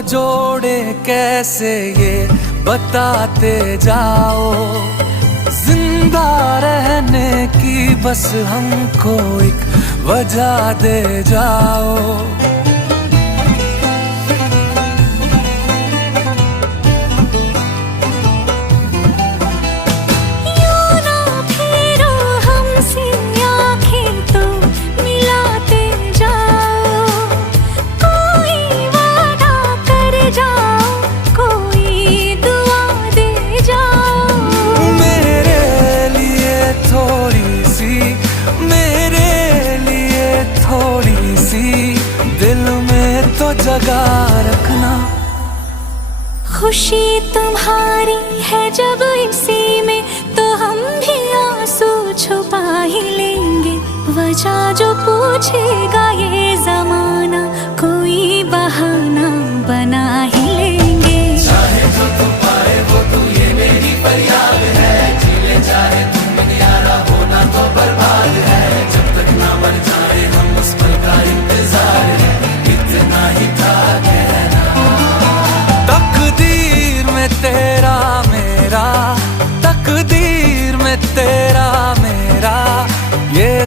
जोड़े कैसे ये बताते जाओ। जिंदा रहने की बस हमको एक वजह दे जाओ। दिल में तो जगा रखना। खुशी तुम्हारी है जब इसी में, तो हम भी आंसू छुपा ही लेंगे। वजह जो पूछेगा ये जमाना, कोई बहाना बना ही लेंगे। चाहे जो तू पाए वो तू, ये मेरी फरियाद है। जीले चाहे तुम यारा, होना तो बर्बाद है। जब तक ना मर जाए हम उस पल का इंतजार है, इतना ही था कहना। तकदीर में तेरा मेरा, तकदीर में तेरा मेरा, ये